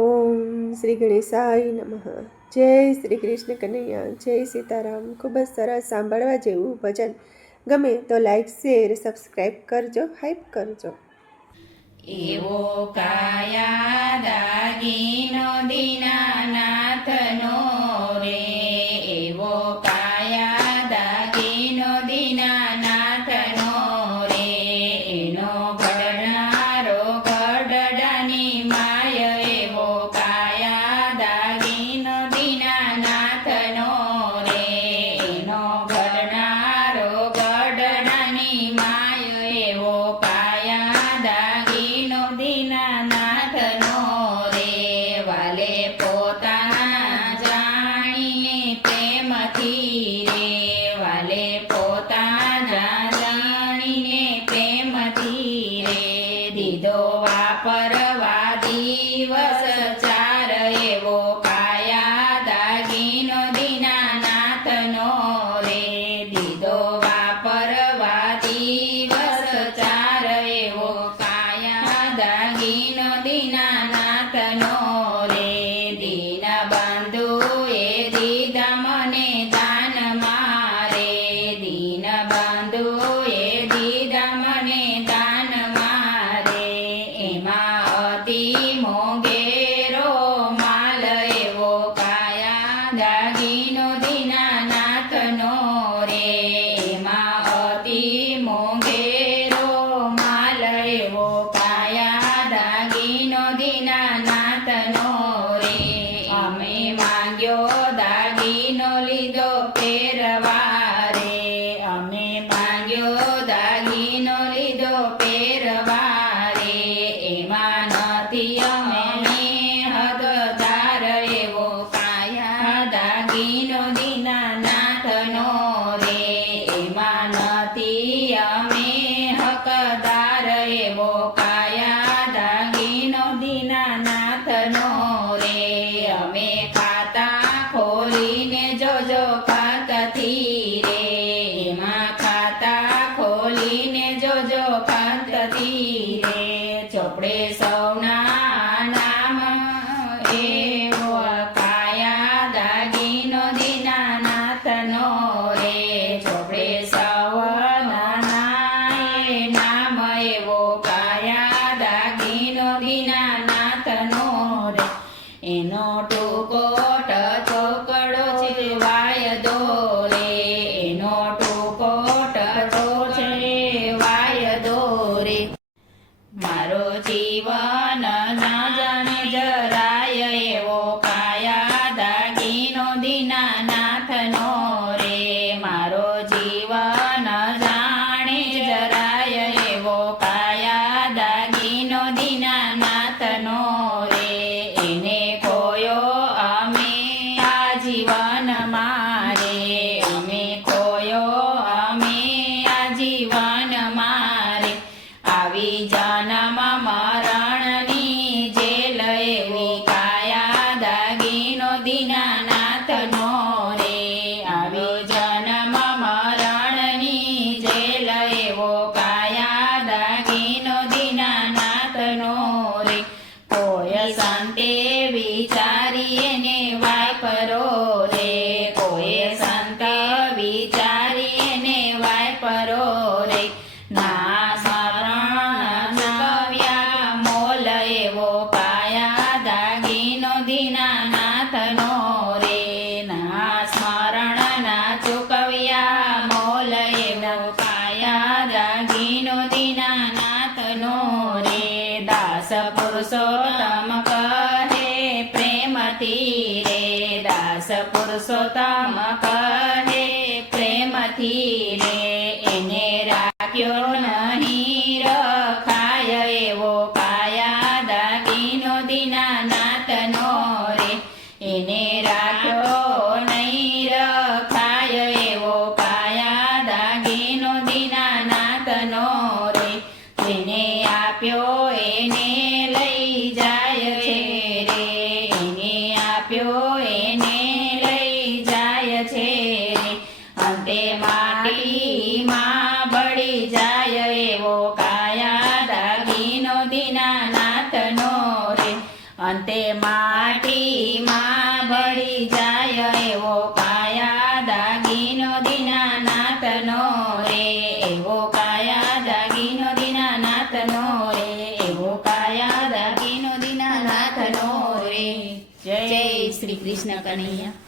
ઓમ શ્રી ગણેશાય નમઃ. જય શ્રી કૃષ્ણ કનૈયા, જય સીતારામ. ખૂબ જ સરસ સાંભળવા જેવું ભજન. ગમે તો લાઈક, શેર, સબસ્ક્રાઈબ કરજો, હાઈપ કરજો. એવો કાયા દાગીનો દીનાનાથનો રે, એવો કાયા દાગીનો દીનાનાથનો રે, એનો ઘડનારો ગઢડાની માય, એવો કાયા દાગીનો દીનાનાથનો રે, એનો ઘડનારો ગઢડાની માય, એવો કાયા દાગીનો દીનાનાથનો રે, વાલે પોતાના જાણીને પ્રેમથી રે, વાલે પોતાના જાણીને પ્રેમથી રે, દીધો વાપરવા દિવસ ચાર, એવો કાયા દાગીનો દીનાનાથનો રે, દીધો વાપરવા દિવસ ચાર, એવો કાયા દાગીનો દીનાનાથનો રે, દીનબંધુએ દીધા મને દાન મારે, દીનબંધુએ દીધા મને દાન મારે, એમાં અતિ મોંઘેરો માલ, એવો કાયા દાગીનો દીનાનાથનો રે, એમાં અતિ મોંઘેરો માલ, એવો કાયા દાગીનો દીનાનાથનો રે, અમે માંગ્યો દાગીનો લીધો પહેરવા રે, અમે માંગ્યો દાગીનો લીધો પહેરવા રે, એમાં નથી અમે હકદાર, એવો કાયા દાગીનો દીનાનાથનો રે, એમાં નથી અમે હકદાર, એવો કાયા દાગીનો દીનાનાથનો રે, અમે ખાતા ખોલીને જોજો ખાતથી રે, એમાં ખાતા ખોલીને જોજો ખાતથી રે, ચોપડે સૌના નામ, એવો કાયા દાગીનો દીનાનાથનો રે, ચોપડે સૌના નામ, એવો કાયા દાગીનો દીનાનાથનો રે, એનો ટૂંકોટ ચોકડો છે વાયદો રે, એનો ટૂંકોટ છે વાયદો રે, મારો જીવન ના જાણે જરાય, એવો કાયા દાગીનો દીનાનાથનો રે, મારો જીવન જાણે જરાય, એવો કાયા દાગીનો દીનાનાથનો રે, એને ખોયો અમે આ જીવન મારે, અમે ખોયો અમે આ જીવન મારે, આવી જન્મ મરણની જેલ, એવી કાયા દાગીનો દીનાનાથનો રે, આવી જન્મ મરણની જેલ, એવો કાયા દાગીનો દીનાનાથનો રે, કોઈ સંતે વિચારીએ ને વાપરો રે, કોઈ સંત વિચારીએ ને વાપરો રે, ના સ્મરણ નવ્યા મોલ, એવો કાયા દાગીનો દીનાનાથનો રે, ના સ્મરણ ના ચૂકવ્યા મોલ, એવો કાયા દાગીનો દીનાનાથનો રે, દાસ પુરુષોત્તમ કહે પ્રેમથી રે, દાસ પુરુષોત્તમ કહે પ્રેમથી રે, એને રાખ્યો નહીં રખાય, એવો કાયા દાગીનો દીનાનાથનો રે, એને રાખ્યો નહીં રખાય, એવો કાયા દાગીનો દીનાનાથનો રે, જેને આપ્યો એને લઈ જાય છે રે, એને આપ્યો એને લઈ જાય છે રે, અંતે માટીમાં બળી જાય, એવો કાયા દાગીનો દીનાનાથનો રે, અંતે માટીમાં ભળી જાય એવો કાયા દાગીનો દીનાનાથનો રે એવો કાયા દાગીનો દીનાનાથનો રે એવો કાયા દાગીનો દીનાનાથનો રે જય શ્રી કૃષ્ણ કનૈયા